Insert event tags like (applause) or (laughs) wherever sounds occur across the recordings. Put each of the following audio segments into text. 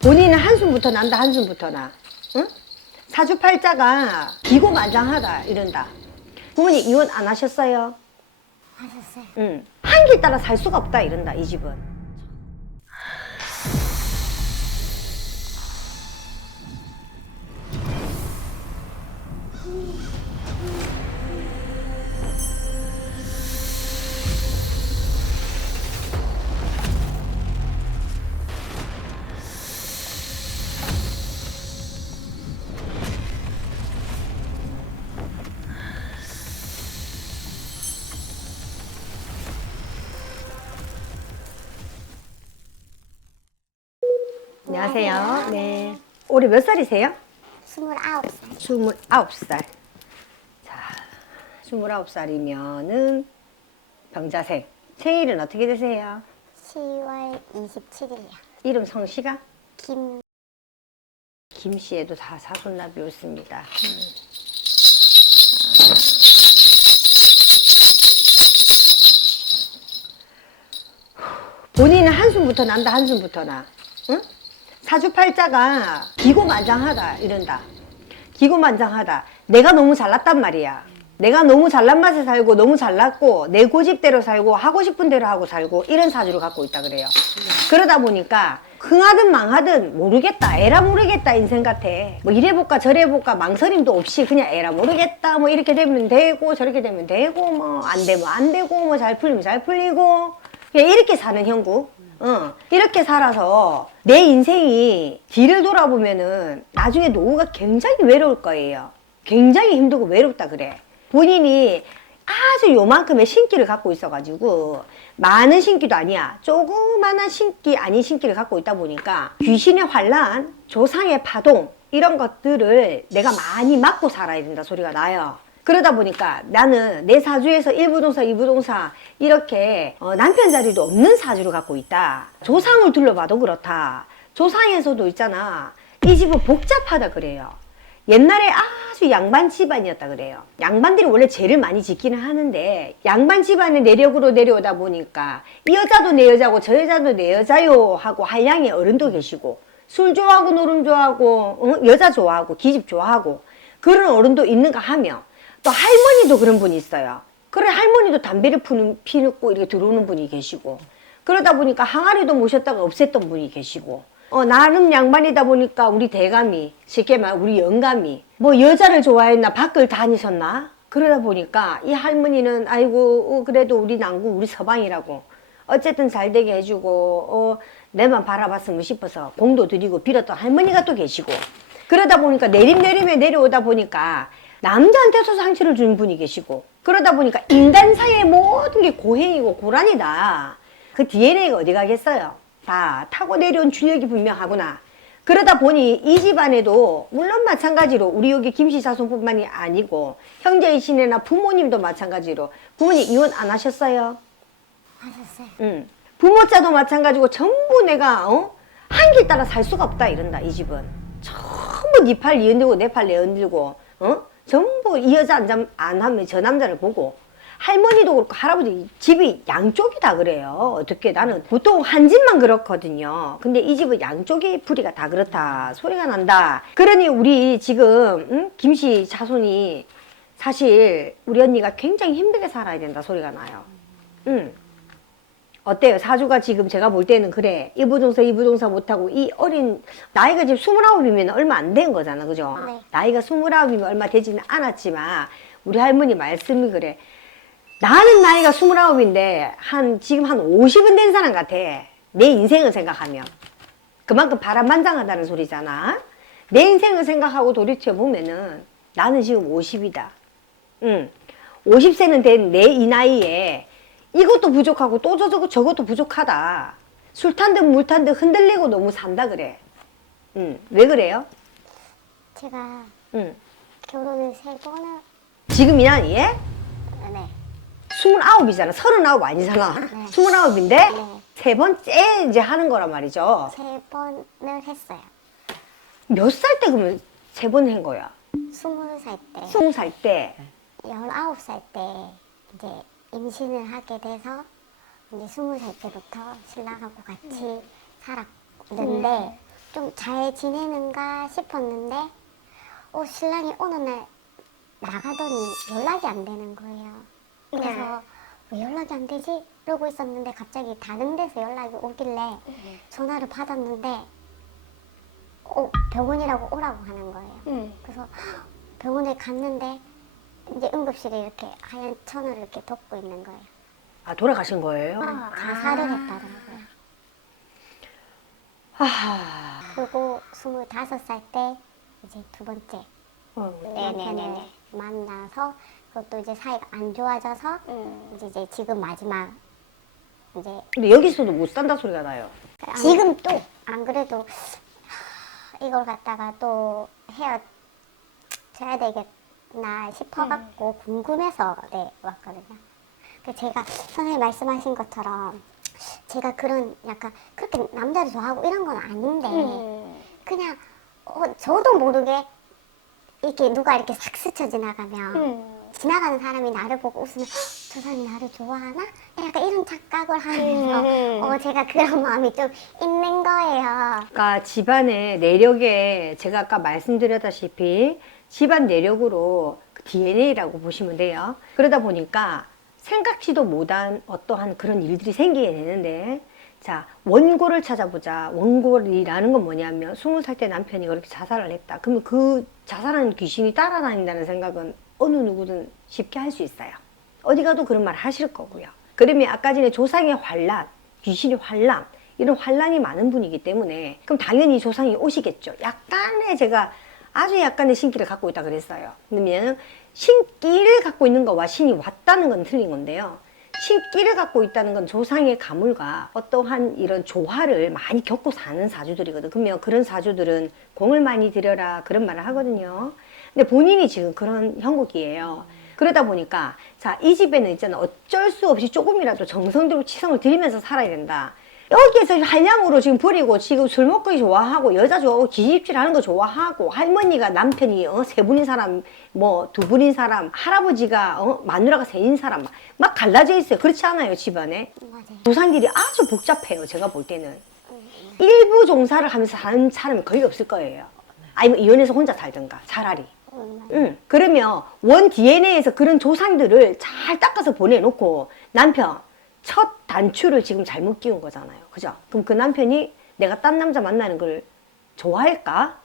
본인은 한숨부터 난다 한숨부터 나. 응? 사주팔자가 기고만장하다 이런다. 부모님 이혼 안 하셨어요? 하셨어요. 응. 한길 따라 살 수가 없다 이런다 이 집은. 안녕하세요. 네. 올해 몇 살이세요? 스물아홉 살. 29살. 자, 29살이면은 병자생. 생일은 어떻게 되세요? 10월 27일이요. 이름 성씨가? 김 김씨에도 다 사돈납이 있습니다. 본인은 한숨부터 난다 한숨부터 나. 응? 사주팔자가 기고만장하다 이런다. 기고만장하다. 내가 너무 잘났단 말이야. 내가 너무 잘난 맛에 살고 너무 잘났고 내 고집대로 살고 하고 싶은 대로 하고 살고 이런 사주를 갖고 있다 그래요. 그러다 보니까 흥하든 망하든 모르겠다. 에라 모르겠다 인생 같아. 뭐 이래볼까 저래볼까 망설임도 없이 그냥 에라 모르겠다. 뭐 이렇게 되면 되고 저렇게 되면 되고 뭐 안 되면 안 되고 뭐 잘 풀리면 잘 풀리고 그냥 이렇게 사는 형국. 어, 이렇게 살아서 내 인생이 뒤를 돌아보면은 나중에 노후가 굉장히 외로울 거예요. 굉장히 힘들고 외롭다 그래. 본인이 아주 요만큼의 신기를 갖고 있어가지고 많은 신기도 아니야. 조그만한 신기 아닌 신기를 갖고 있다 보니까 귀신의 환란, 조상의 파동 이런 것들을 내가 많이 맞고 살아야 된다 소리가 나요. 그러다 보니까 나는 내 사주에서 1부 동사, 2부 동사 이렇게 어, 남편 자리도 없는 사주를 갖고 있다. 조상을 둘러봐도 그렇다. 조상에서도 있잖아. 이 집은 복잡하다 그래요. 옛날에 아주 양반 집안이었다 그래요. 양반들이 원래 죄를 많이 짓기는 하는데 양반 집안의 내력으로 내려오다 보니까 이 여자도 내 여자고 저 여자도 내 여자요 하고 한량의 어른도 계시고 술 좋아하고 노름 좋아하고 어? 여자 좋아하고 기집 좋아하고 그런 어른도 있는가 하며 또 할머니도 그런 분이 있어요. 그래 할머니도 담배를 피는, 피놓고 이렇게 들어오는 분이 계시고. 그러다 보니까 항아리도 모셨다가 없앴던 분이 계시고. 어, 나름 양반이다 보니까 우리 대감이 쉽게 말 우리 영감이 뭐 여자를 좋아했나 밖을 다니셨나? 그러다 보니까 이 할머니는 아이고 어, 그래도 우리 남구 우리 서방이라고 어쨌든 잘 되게 해주고 어, 내만 바라봤으면 싶어서 공도 드리고 빌었던 할머니가 또 계시고. 그러다 보니까 내림내림에 내려오다 보니까 남자한테서 상처를 준 분이 계시고 그러다 보니까 인간사의 모든 게 고행이고 고란이다 그 DNA가 어디 가겠어요 다 타고 내려온 출력이 분명하구나 그러다 보니 이 집안에도 물론 마찬가지로 우리 여기 김씨 자손뿐만이 아니고 형제이신이나 부모님도 마찬가지로 부모님 이혼 안 하셨어요? 하셨어요. 응. 부모자도 마찬가지고 전부 내가 어? 한 길 따라 살 수가 없다 이런다 이 집은 전부 네 팔 이흔들고 내 팔 내흔들고 어? 전부 이 여자 안, 잠- 안 하면 저 남자를 보고 할머니도 그렇고 할아버지 집이 양쪽이 다 그래요. 어떻게 나는 보통 한 집만 그렇거든요. 근데 이 집은 양쪽의 부리가 다 그렇다. 소리가 난다. 그러니 우리 지금 응? 김씨 자손이 사실 우리 언니가 굉장히 힘들게 살아야 된다 소리가 나요. 응. 어때요? 사주가 지금 제가 볼 때는 그래. 이부동사, 이부동사 못하고 이 어린, 나이가 지금 스물아홉이면 얼마 안 된 거잖아. 그죠? 네. 나이가 스물아홉이면 얼마 되지는 않았지만, 우리 할머니 말씀이 그래. 나는 나이가 스물아홉인데, 한, 지금 한 50은 된 사람 같아. 내 인생을 생각하면. 그만큼 바람만장하다는 소리잖아. 내 인생을 생각하고 돌이켜보면은, 나는 지금 50이다. 응. 50세는 된 내 이 나이에 이것도 부족하고 또 저저거 저것도 부족하다. 술탄듯 물탄듯 흔들리고 너무 산다 그래. 응. 왜 그래요? 제가 응. 결혼을 세 번을 지금 이 나이에 네. 29이잖아. 39 아니잖아. 네. 29인데 네. 세 번째 이제 하는 거란 말이죠. 세 번을 했어요. 몇 살 때 그러면 세 번 한 거야? 스물 살 때, 20살 때. 열아홉 살 때 이제 임신을 하게 돼서 이제 스무 살 때부터 신랑하고 같이 살았는데 좀잘 지내는가 싶었는데 어, 신랑이 어느 날 나가더니 연락이 안 되는 거예요. 그래서 왜 연락이 안 되지? 이러고 있었는데 갑자기 다른 데서 연락이 오길래 전화를 받았는데 어, 병원이라고 오라고 하는 거예요. 그래서 병원에 갔는데 이제 응급실에 이렇게 하얀 천을 이렇게 덮고 있는 거예요. 아 돌아가신 거예요? 자살을 했다더라고요. 아, 그리고 25살 때 이제 두 번째 어. 남편을 만나서 그것도 이제 사이가 안 좋아져서 이제, 이제 지금 마지막 이제 근데 여기서도 못 산다 소리가 나요. 지금 또 안 그래도 하, 이걸 갖다가 또 헤어져야 되겠 나 싶어갖고 궁금해서 네 왔거든요. 그 제가 선생님 말씀하신 것처럼 제가 그런 약간 그렇게 남자를 좋아하고 이런 건 아닌데 그냥 어, 저도 모르게 이렇게 누가 이렇게 싹 스쳐 지나가면 지나가는 사람이 나를 보고 웃으면 저 사람이 나를 좋아하나? 약간 이런 착각을 하면서 어, 제가 그런 (laughs) 마음이 좀 있는 거예요. 그러니까 집안의 내력에 제가 아까 말씀드렸다시피 집안 내력으로 그 DNA라고 보시면 돼요. 그러다 보니까 생각지도 못한 어떠한 그런 일들이 생기게 되는데 자 원고를 찾아보자. 원고이라는 건 뭐냐면 스무 살 때 남편이 그렇게 자살을 했다. 그러면 그 자살하는 귀신이 따라다닌다는 생각은 어느 누구든 쉽게 할 수 있어요. 어디 가도 그런 말 하실 거고요. 그러면 아까 전에 조상의 환란, 귀신의 환란, 이런 환란이 많은 분이기 때문에 그럼 당연히 조상이 오시겠죠. 약간의 제가 아주 약간의 신기를 갖고 있다 그랬어요. 그러면 신기를 갖고 있는 거와 신이 왔다는 건 틀린 건데요. 신기를 갖고 있다는 건 조상의 가물과 어떠한 이런 조화를 많이 겪고 사는 사주들이거든. 그러면 그런 사주들은 공을 많이 들여라 그런 말을 하거든요. 근데 본인이 지금 그런 형국이에요. 그러다 보니까 자 이 집에는 있잖아 어쩔 수 없이 조금이라도 정성들고 치성을 들이면서 살아야 된다. 여기에서 한량으로 지금 버리고 지금 술 먹기 좋아하고 여자 좋아하고 기집질 하는 거 좋아하고 할머니가 남편이 어, 세 분인 사람 뭐 두 분인 사람 할아버지가 어, 마누라가 셋인 사람 막, 막 갈라져 있어요. 그렇지 않아요 집안에 맞아요. 조상들이 아주 복잡해요. 제가 볼 때는 일부 종사를 하면서 사는 사람이 거의 없을 거예요. 아니면 이혼해서 혼자 살든가 차라리. 음, 응. 그러면 원 DNA에서 그런 조상들을 잘 닦아서 보내놓고 남편 첫 단추를 지금 잘못 끼운 거잖아요. 그죠? 그럼 그 남편이 내가 딴 남자 만나는 걸 좋아할까?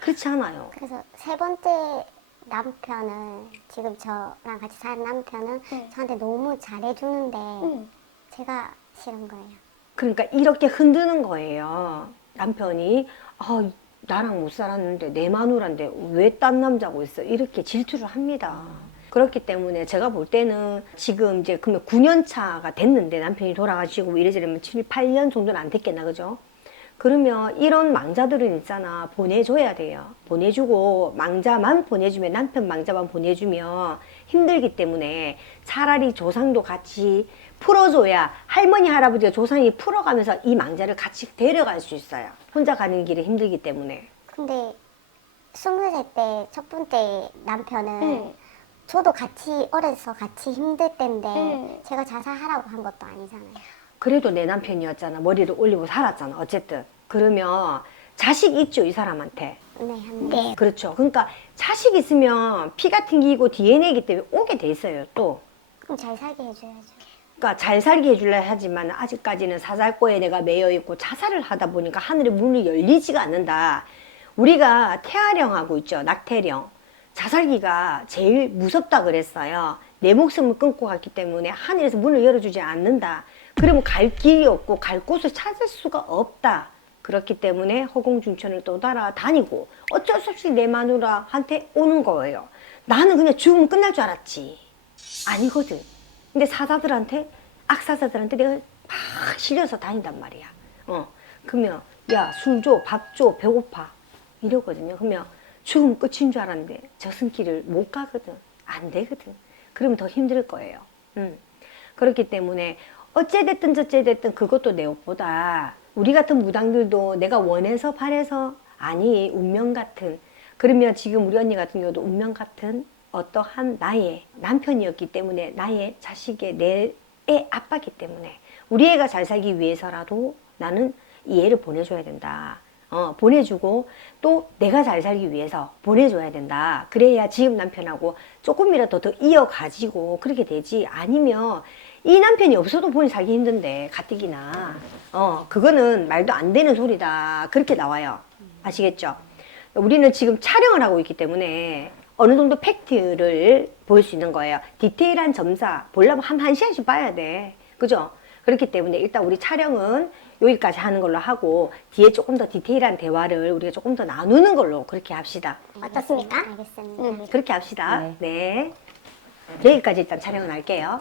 그렇지 않아요. 그래서 세 번째 남편은 지금 저랑 같이 사는 남편은 저한테 너무 잘해주는데 제가 싫은 거예요. 그러니까 이렇게 흔드는 거예요. 남편이 아, 나랑 못 살았는데 내 마누라인데 왜 딴 남자고 있어? 이렇게 질투를 합니다. 그렇기 때문에 제가 볼 때는 지금 이제 그러면 9년 차가 됐는데 남편이 돌아가시고 뭐 이래저래면 7, 8년 정도는 안 됐겠나 그죠? 그러면 이런 망자들은 있잖아 보내줘야 돼요. 보내주고 망자만 보내주면 남편 망자만 보내주면 힘들기 때문에 차라리 조상도 같이 풀어줘야 할머니 할아버지가 조상이 풀어가면서 이 망자를 같이 데려갈 수 있어요. 혼자 가는 길이 힘들기 때문에. 근데 스무 살 때 첫 번째 남편은 저도 같이 어려서 같이 힘들 때인데 제가 자살하라고 한 것도 아니잖아요. 그래도 내 남편이었잖아. 머리를 올리고 살았잖아. 어쨌든. 그러면 자식 있죠, 이 사람한테. 네, 한데 그렇죠. 그러니까 자식 있으면 피가 튕기고 DNA이기 때문에 오게 돼 있어요, 또. 그럼 잘 살게 해줘야죠. 그러니까 잘 살게 해주려 하지만 아직까지는 사살고에 내가 매여 있고 자살을 하다 보니까 하늘의 문이 열리지가 않는다. 우리가 태아령하고 있죠, 낙태령. 자살기가 제일 무섭다 그랬어요. 내 목숨을 끊고 갔기 때문에 하늘에서 문을 열어주지 않는다. 그러면 갈 길이 없고 갈 곳을 찾을 수가 없다. 그렇기 때문에 허공중천을 또 따라다니고 어쩔 수 없이 내 마누라한테 오는 거예요. 나는 그냥 죽으면 끝날 줄 알았지. 아니거든. 근데 사자들한테 악사자들한테 내가 막 실려서 다닌단 말이야. 어. 그러면 야 술 줘, 밥 줘, 배고파 이러거든요. 그러면 죽으면 끝인 줄 알았는데 저승길을 못 가거든. 안 되거든. 그러면 더 힘들 거예요. 음. 그렇기 때문에 어째됐든 저째됐든 그것도 내 옷보다 우리 같은 무당들도 내가 원해서 바래서 아니 운명 같은 그러면 지금 우리 언니 같은 경우도 운명 같은 어떠한 나의 남편이었기 때문에 나의 자식의 내의 아빠기 때문에 우리 애가 잘 살기 위해서라도 나는 이 애를 보내줘야 된다. 어, 보내주고 또 내가 잘 살기 위해서 보내줘야 된다. 그래야 지금 남편하고 조금이라도 더 이어가지고 그렇게 되지. 아니면 이 남편이 없어도 본인 살기 힘든데 가뜩이나 어 그거는 말도 안 되는 소리다. 그렇게 나와요. 아시겠죠? 우리는 지금 촬영을 하고 있기 때문에 어느 정도 팩트를 보일 수 있는 거예요. 디테일한 점사 보려면 한, 한 시간씩 봐야 돼. 그죠? 그렇기 때문에 일단 우리 촬영은 여기까지 하는 걸로 하고 뒤에 조금 더 디테일한 대화를 우리가 조금 더 나누는 걸로 그렇게 합시다. 어떻습니까? 알겠습니다. 그렇게 합시다. 네. 여기까지 일단 촬영을 할게요.